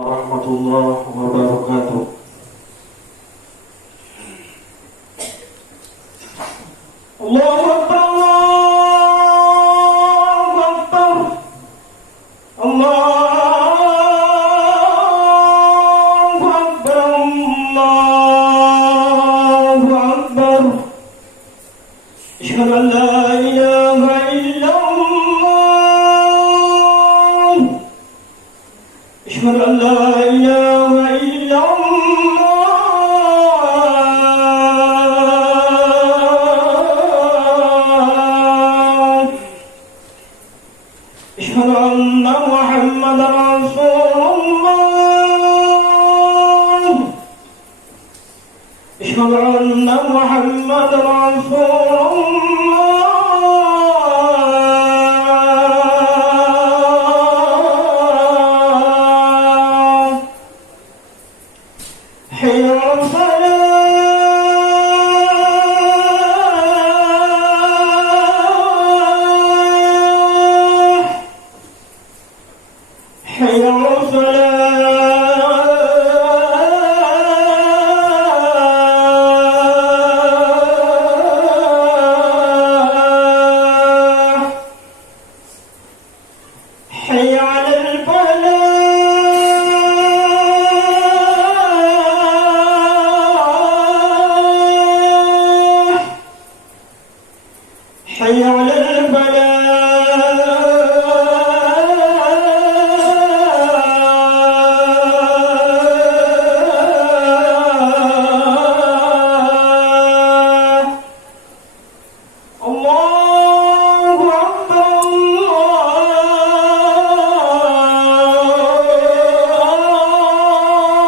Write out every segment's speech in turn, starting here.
warahmatullahi wabarakatuh. Allahu Akbar, Allahu Akbar, Allahu Akbar, Allahu Akbar. Asyhadu an la ilaha illallah, asyhadu an la ilaha illallah. أشهد أن محمدا رسول الله، أشهد أن محمدا رسول الله. حي على الصلاة، حي على الصلاة، حي على الفلاح، حي على الله أكبر،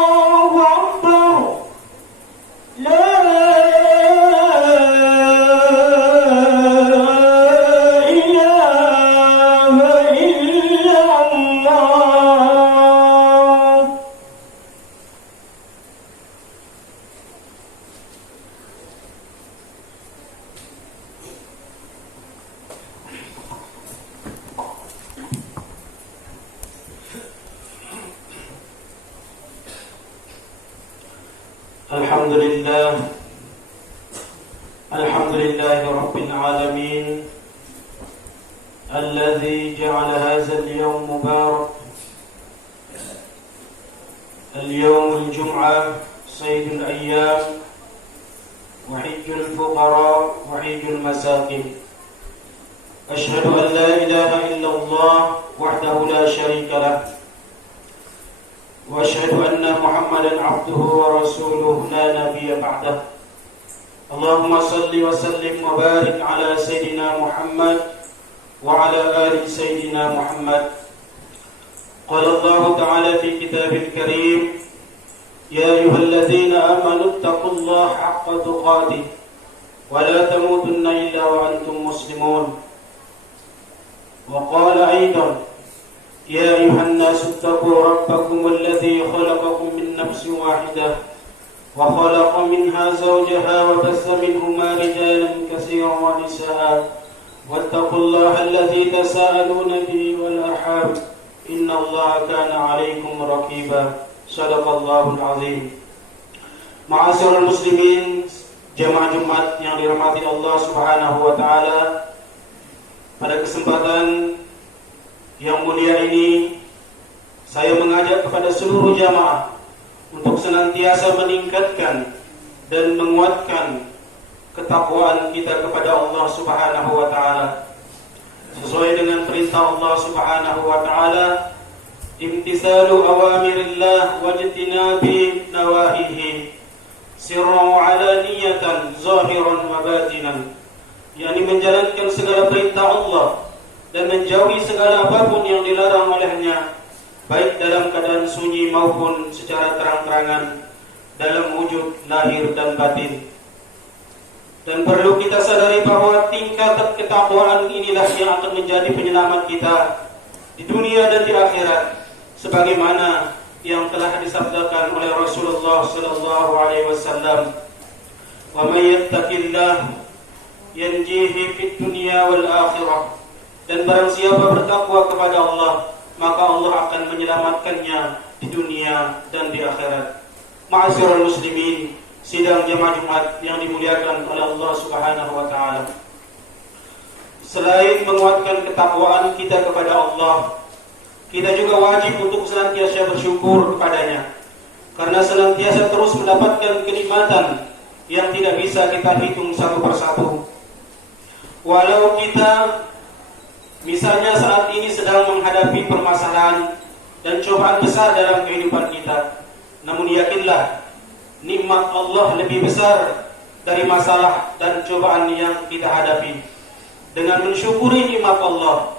الله أكبر، لا إله إلا الله. الحمد لله رب العالمين الذي جعل هذا اليوم مبارك، اليوم الجمعة سيد الأيام وحج الفقراء وحج المساكين. أشهد أن لا إله إلا الله وحده لا شريك له، وأشهد أن محمدا عبده ورسوله لا نبي بعده. اللهم صل وسلم وبارك على سيدنا محمد وعلى آل سيدنا محمد. قال الله تعالى في كتابه الكريم: يا أيها الذين آمنوا اتقوا الله حق تقاته ولا تموتن إلا وأنتم مسلمون. وقال أيضا: يا أيها الناس اتقوا ربكم الذي خلقكم من نفس واحدة وخلق منها زوجها وبث منهما رجالا كثيرا ونساء واتقوا الله الذي تساءلون به والأرحام إن الله كان عليكم رقيبا. صدق الله العظيم. Ma'asyiral muslimin, jemaah Jumat yang dirahmati Allah Subhanahu wa taala, pada kesempatan yang mulia ini saya mengajak kepada seluruh jamaah untuk senantiasa meningkatkan dan menguatkan ketakwaan kita kepada Allah Subhanahu wa taala sesuai dengan perintah Allah Subhanahu wa taala, imtithalu awamirillah wajtinabi nawahihi sirran wa alaniyatan zahiran wa batinan, yakni menjalankan segala perintah Allah dan menjauhi segala apapun yang dilarang olehnya, baik dalam keadaan sunyi maupun secara terang-terangan, dalam wujud lahir dan batin. Dan perlu kita sadari bahwa tingkat ketakwaan inilah yang akan menjadi penyelamat kita di dunia dan di akhirat, sebagaimana yang telah disabdakan oleh Rasulullah sallallahu alaihi wasallam, "Wa may yattaqillah yanjihi fid dunya wal akhirah." Dan barang siapa bertakwa kepada Allah, maka Allah akan menyelamatkannya di dunia dan di akhirat. Ma'asyiral muslimin, sidang jamaah Jumat yang dimuliakan oleh Allah Subhanahu wa taala. Selain menguatkan ketakwaan kita kepada Allah, kita juga wajib untuk senantiasa bersyukur kepadanya, karena senantiasa terus mendapatkan kenikmatan yang tidak bisa kita hitung satu persatu. Walau kita misalnya saat ini sedang menghadapi permasalahan dan cobaan besar dalam kehidupan kita, namun yakinlah nikmat Allah lebih besar dari masalah dan cobaan yang kita hadapi. Dengan mensyukuri nikmat Allah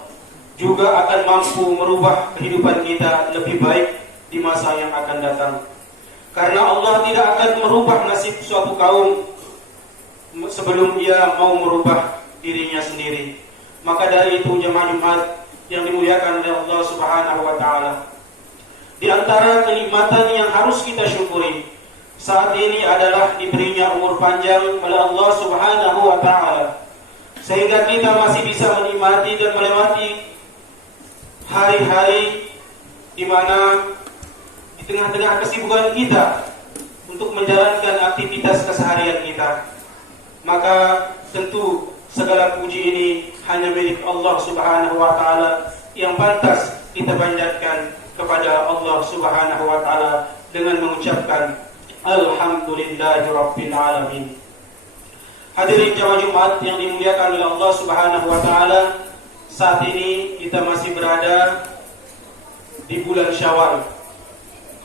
juga akan mampu merubah kehidupan kita lebih baik di masa yang akan datang. Karena Allah tidak akan merubah nasib suatu kaum sebelum Ia mau merubah dirinya sendiri. Maka dari itu jemaah Jumat yang dimuliakan oleh Allah Subhanahu wa taala, di antara kenikmatan yang harus kita syukuri saat ini adalah diberinya umur panjang oleh Allah Subhanahu wa taala, sehingga kita masih bisa menikmati dan melewati hari-hari di mana di tengah-tengah kesibukan kita untuk menjalankan aktivitas keseharian kita. Maka tentu segala puji ini hanya milik Allah Subhanahu wa taala, yang pantas kita panjatkan kepada Allah Subhanahu wa taala dengan mengucapkan alhamdulillahirabbil alamin. Hadirin jamaah Jumat yang dimuliakan oleh Allah Subhanahu wa taala, saat ini kita masih berada di bulan Syawal.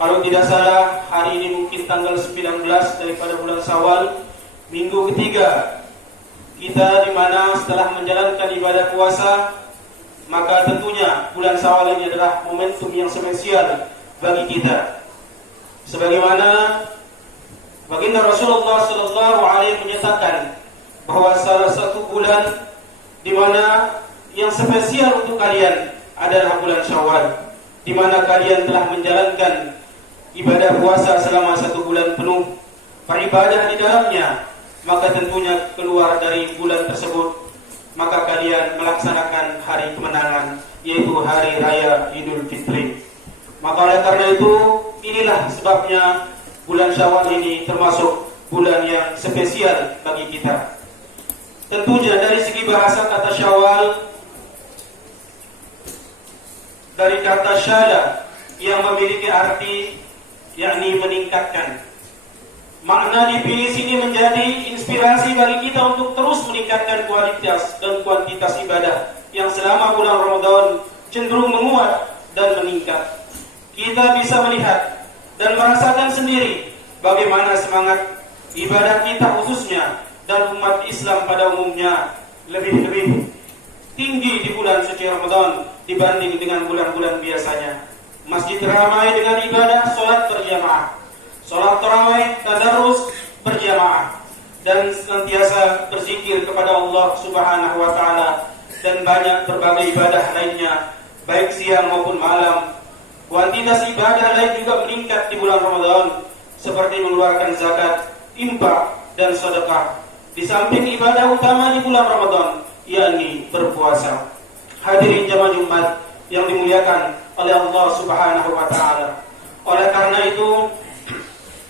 Kalau tidak salah, hari ini mungkin tanggal 19 daripada bulan Syawal, minggu ketiga kita, di mana setelah menjalankan ibadah puasa, maka tentunya bulan Syawal ini adalah momentum yang spesial bagi kita. Sebagaimana baginda Rasulullah sallallahu alaihi menyatakan bahwa salah satu bulan di mana yang spesial untuk kalian adalah bulan Syawal, di mana kalian telah menjalankan ibadah puasa selama 1 bulan penuh, beribadah di dalamnya. Maka tentunya keluar dari bulan tersebut, maka kalian melaksanakan hari kemenangan, yaitu hari raya Idul Fitri. Maka oleh karena itu, inilah sebabnya bulan Syawal ini termasuk bulan yang spesial bagi kita. Tentunya dari segi bahasa kata Syawal, dari kata syada yang memiliki arti yakni meningkatkan. Makna dipilih sini menjadi inspirasi bagi kita untuk terus meningkatkan kualitas dan kuantitas ibadah yang selama bulan Ramadan cenderung menguat dan meningkat. Kita bisa melihat dan merasakan sendiri bagaimana semangat ibadah kita khususnya dan umat Islam pada umumnya lebih tinggi di bulan suci Ramadan dibanding dengan bulan-bulan biasanya. Masjid ramai dengan ibadah sholat berjamaah, sholat tarawih, tadarus berjamaah, dan senantiasa berzikir kepada Allah Subhanahu wa taala, dan banyak berbagai ibadah lainnya baik siang maupun malam. Kuantitas ibadah lain juga meningkat di bulan Ramadan, seperti mengeluarkan zakat, infak, dan sedekah. Di samping ibadah utama di bulan Ramadan, yakni berpuasa. Hadirin jamaah Jumat yang dimuliakan oleh Allah Subhanahu wa taala. Oleh karena itu,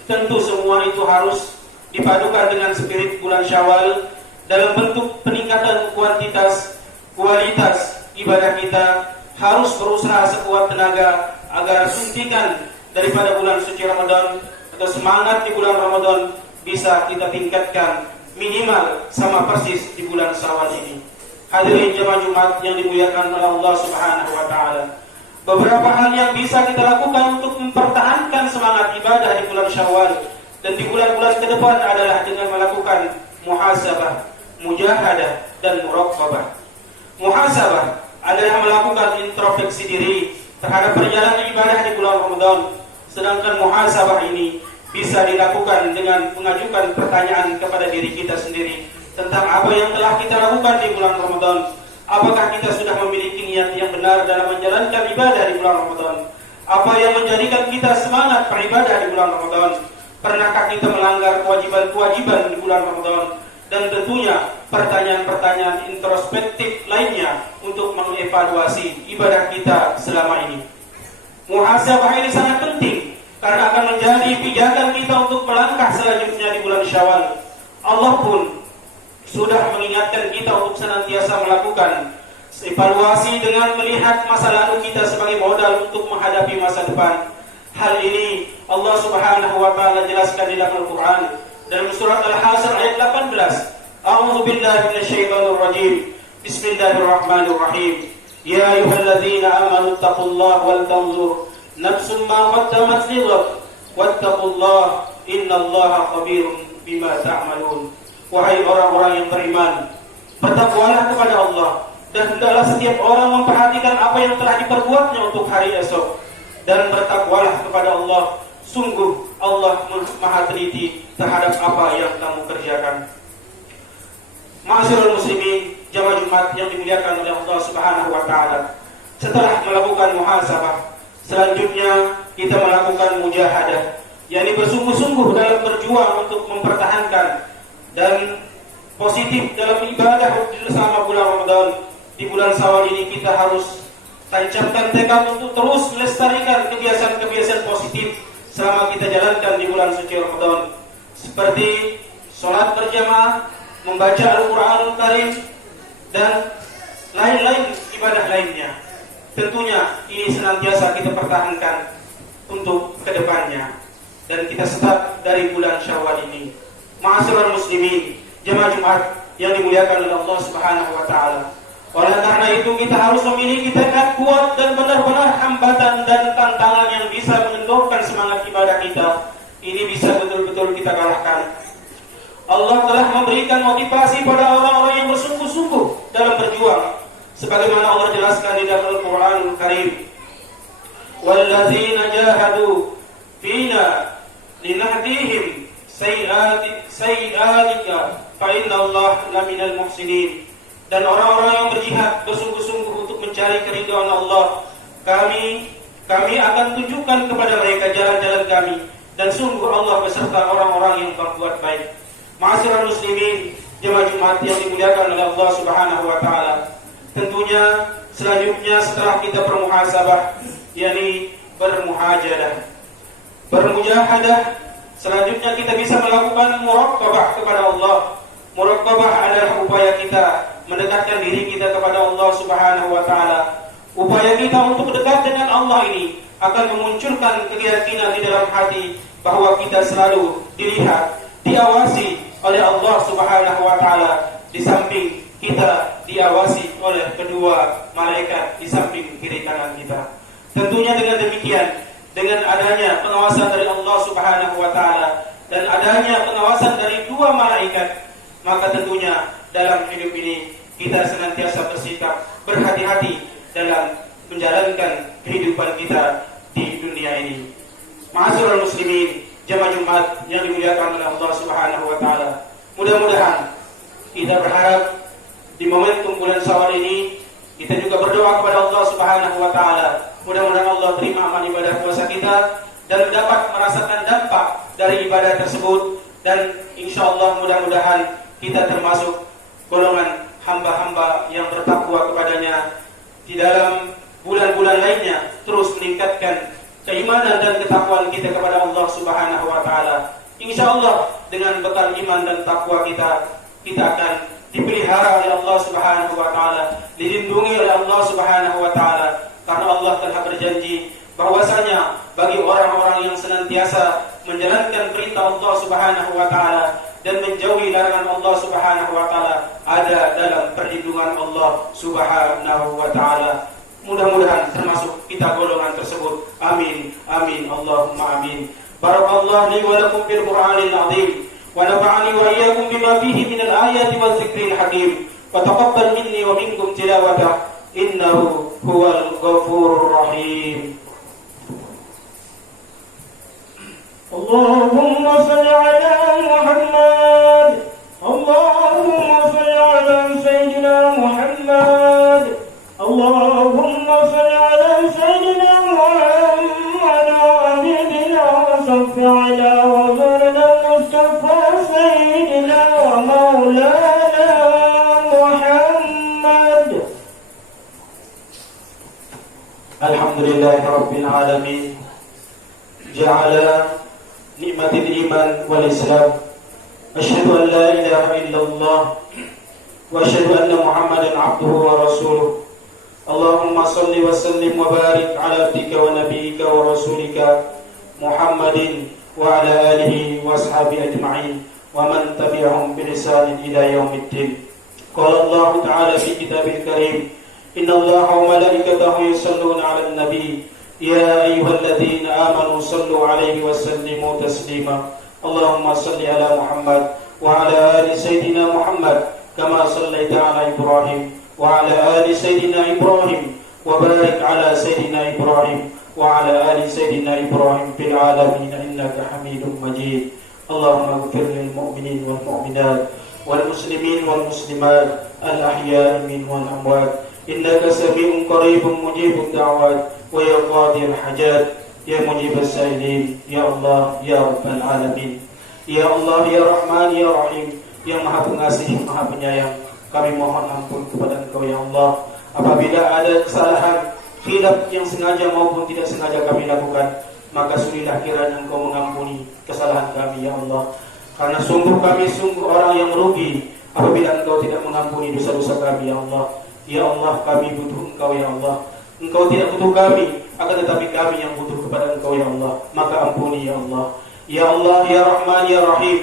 tentu semua itu harus dipadukan dengan spirit bulan Syawal dalam bentuk peningkatan kualitas ibadah kita. Harus berusaha sekuat tenaga agar suntikan daripada bulan suci Ramadan atau semangat di bulan Ramadan bisa kita tingkatkan minimal sama persis di bulan Syawal ini. Hadirin jemaah Jumat yang dimuliakan oleh Allah Subhanahu wa taala. Beberapa hal yang bisa kita lakukan untuk mempertahankan semangat ibadah di bulan Syawal dan di bulan-bulan ke depan adalah dengan melakukan muhasabah, mujahadah, dan muraqabah. Muhasabah adalah melakukan introspeksi diri terhadap perjalanan ibadah di bulan Ramadan. Sedangkan muhasabah ini bisa dilakukan dengan mengajukan pertanyaan kepada diri kita sendiri tentang apa yang telah kita lakukan di bulan Ramadan. Apakah kita sudah memiliki niat yang benar dalam menjalankan ibadah di bulan Ramadan? Apa yang menjadikan kita semangat beribadah di bulan Ramadan? Pernahkah kita melanggar kewajiban-kewajiban di bulan Ramadan? Dan tentunya pertanyaan-pertanyaan introspektif lainnya untuk mengevaluasi ibadah kita selama ini. Muhasabah ini sangat penting karena akan menjadi pijakan kita untuk melangkah selanjutnya di bulan Syawal. Allah pun sudah mengingatkan kita untuk senantiasa melakukan evaluasi dengan melihat masa lalu kita sebagai modal untuk menghadapi masa depan. Hal ini Allah Subhanahu wa taala jelaskan di dalam Al-Qur'an dalam surat Al-Hasyr ayat 18. A'udzu billahi minasyaitonir rajim. Bismillahirrahmanirrahim. Ya ayyuhalladzina amanu taqullaha wal tanzur nafsum ma qaddamat lighad wattaqullaha innallaha khabirum bima ta'malun. Wahai orang-orang yang beriman, bertakwalah kepada Allah dan hendaklah setiap orang memperhatikan apa yang telah diperbuatnya untuk hari esok, dan bertakwalah kepada Allah, sungguh Allah Maha teliti terhadap apa yang kamu kerjakan. Ma'asyiral muslimin, jamaah Jumat yang dimuliakan oleh Allah Subhanahu wa taala. Setelah melakukan muhasabah, selanjutnya kita melakukan mujahadah, yakni bersungguh-sungguh dalam berjuang untuk mempertahankan dan positif dalam ibadah selama bulan Ramadan. Di bulan Syawal ini kita harus tancapkan tekad untuk terus melestarikan kebiasaan-kebiasaan positif selama kita jalankan di bulan suci Ramadan, seperti sholat berjamaah, membaca Al-Quranul Karim, dan lain-lain ibadah lainnya. Tentunya ini senantiasa kita pertahankan untuk kedepannya, dan kita start dari bulan Syawal ini. Ma'asyiral muslimin, jemaah Jumat yang dimuliakan oleh Allah Subhanahu wa taala. Oleh karena itu kita harus memiliki tekad kuat dan benar-benar hambatan dan tantangan yang bisa mengendorkan semangat ibadah kita ini bisa betul-betul kita kalahkan. Allah telah memberikan motivasi pada orang-orang yang bersungguh-sungguh dalam berjuang, sebagaimana Allah jelaskan di dalam Al-Qur'anul Karim. Walladzina jahadu fina linahdihim sayyi'atika fa innallaha laminal muhsinin. Dan orang-orang yang berjihad bersungguh-sungguh untuk mencari keridhaan Allah, kami akan tunjukkan kepada mereka jalan-jalan kami, dan sungguh Allah beserta orang-orang yang berbuat baik. Ma'asyiral muslimin, jemaah Jumat yang dimuliakan oleh Allah Subhanahu wa taala. Tentunya selanjutnya setelah kita bermuhasabah, yakni bermujahadah, selanjutnya kita bisa melakukan muraqabah kepada Allah. Muraqabah adalah upaya kita mendekatkan diri kita kepada Allah Subhanahu wa taala. Upaya kita untuk dekat dengan Allah ini akan memunculkan keyakinan di dalam hati bahwa kita selalu dilihat, diawasi oleh Allah Subhanahu wa taala, di samping kita diawasi oleh kedua malaikat di samping kiri kanan kita. Tentunya dengan demikian, dengan adanya pengawasan dari Allah Subhanahu wa taala dan adanya pengawasan dari dua malaikat, maka tentunya dalam hidup ini kita senantiasa bersikap berhati-hati dalam menjalankan kehidupan kita di dunia ini. Ma'asyiral muslimin, jemaah Jumat yang dimuliakan oleh Allah Subhanahu wa taala. Mudah-mudahan kita berharap di momentum bulan Syawal ini kita juga berdoa kepada Allah Subhanahu wa taala. Mudah-mudahan Allah terima amal ibadah puasa kita dan dapat merasakan dampak dari ibadah tersebut, dan insyaallah mudah-mudahan kita termasuk golongan hamba-hamba yang bertakwa kepadanya di dalam bulan-bulan lainnya, terus meningkatkan keimanan dan ketakwaan kita kepada Allah Subhanahu wa taala. Insyaallah dengan bekal iman dan takwa kita akan dipelihara oleh Allah Subhanahu wa taala, dilindungi oleh Allah Subhanahu wa taala, karena Allah telah berjanji bahwasanya bagi orang-orang yang senantiasa menjalankan perintah Allah Subhanahu wa taala dan menjauhi larangan Allah Subhanahu wa taala ada dalam perlindungan Allah Subhanahu wa taala. Mudah-mudahan termasuk kita golongan tersebut. Amin. Amin. Allahumma amin. Barakallahu li wa lakum bil Qur'anil azim wa nafa'ani wa iyyakum bima fihi min al-ayati wa dzikril hakim. Wa taqabbal minni wa minkum tilawatahu innahu huwal ghafurur rahim. اللهم صل على محمد اللهم صل على سيدنا محمد اللهم صل على سيدنا محمد وحبيبنا وشفيعنا وزرنا المصطفى سيدنا ومولانا محمد Alhamdulillahi Rabbil Alamin, ja'ala nikmatil iman wal Islam. Asyhadu an la ilaha illallah wa asyhadu anna Muhammadan abduhu wa rasuluh. Allahumma salli wa sallim wa barik ala abdika wa nabiyyika wa rasulika Muhammadin wa ala alihi wa ashabihi ajma'in wa man tabi'ahum bi ihsanin ila yaumiddin. Qala Allah Ta'ala fi kitabil karim, inna Allaha wa malaikatahu yusalluna 'alan nabi ya ayyuhalladzina amanu sallu 'alaihi wa sallimu taslima. Allahumma salli ala Muhammad wa ala ali sayyidina Muhammad kama sallaita ala Ibrahim wa ala ali sayyidina Ibrahim wa barik ala sayyidina Ibrahim wa ala ali sayyidina Ibrahim fil alamin innaka Hamidum Majid. Allahumma ighfir lil mu'minin wal mu'minat wal muslimin wal muslimat al ahya'i minhum wal amwat innaka sami'un qaribun mujibud da'wat wa ya qadil hajat ya mujibas sa'ilin ya Allah ya rabbal alamin. Ya Allah ya Rahman ya Rahim, yang Maha Pengasih Maha Penyayang, kami mohon ampun kepada Engkau ya Allah apabila ada kesalahan, khilaf yang sengaja maupun tidak sengaja kami lakukan, maka surilah kiranya Engkau mengampuni kesalahan kami ya Allah. Karena kami sungguh orang yang merugi apabila Engkau tidak mengampuni dosa-dosa kami ya Allah. Ya Allah, kami butuh Engkau ya Allah. Engkau tidak butuh kami, akan tetapi kami yang butuh kepada Engkau ya Allah. Maka ampuni ya Allah. Ya Allah ya Rahman ya Rahim,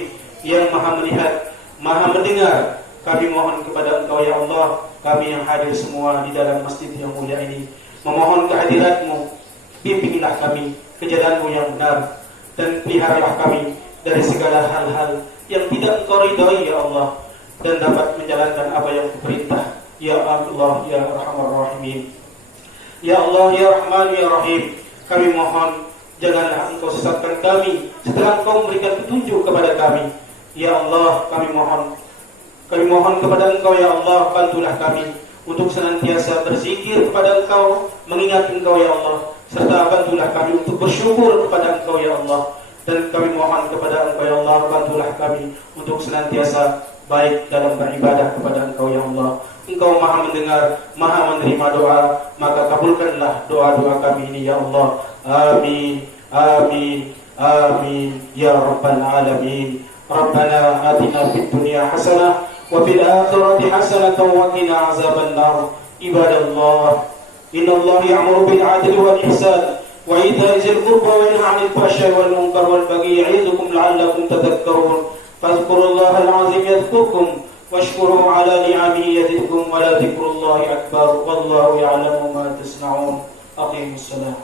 yang Maha melihat, Maha mendengar, kami mohon kepada Engkau ya Allah. Kami yang hadir semua di dalam masjid yang mulia ini memohon kehadirat-Mu. Bimbinglah kami ke jalan-Mu yang benar, dan peliharalah kami dari segala hal-hal yang tidak Engkau ridhai ya Allah, dan dapat menjalankan apa yang Kuperintah ya Allah ya Arhamar Rahimin. Ya Allah ya Rahman ya Rahim, kami mohon janganlah Engkau sesatkan kami setelah Engkau memberikan petunjuk kepada kami. Ya Allah, kami mohon kepada Engkau ya Allah, bantulah kami untuk senantiasa berzikir kepada Engkau, mengingat Engkau ya Allah, serta bantulah kami untuk bersyukur kepada Engkau ya Allah. Dan kami mohon kepada Engkau ya Allah, bantulah kami untuk senantiasa baik dalam beribadah kepada Engkau ya Allah. Engkau Maha mendengar, Maha menerima doa, maka kabulkanlah doa-doa kami ini ya Allah. Amin, amin, amin ya Rabbal Alamin. Rabbana atina fid dunya hasanah wa fil akhirati hasanah wa qina azaban nar. Ibadallah, innallaha ya'muru bil 'adli wal ihsan wa ita'i dzil qurba wa yanha 'anil fahsya'i wal munkar wal baghi ya'idukum la'allakum tadhakkarun. Fadhkurullaha al-'azim yadhkurkum washkuruhu 'ala ni'amihi yazidkum wa la dzikrullahi akbar wallahu ya'lamu ma tasna'un. Aqimussalah.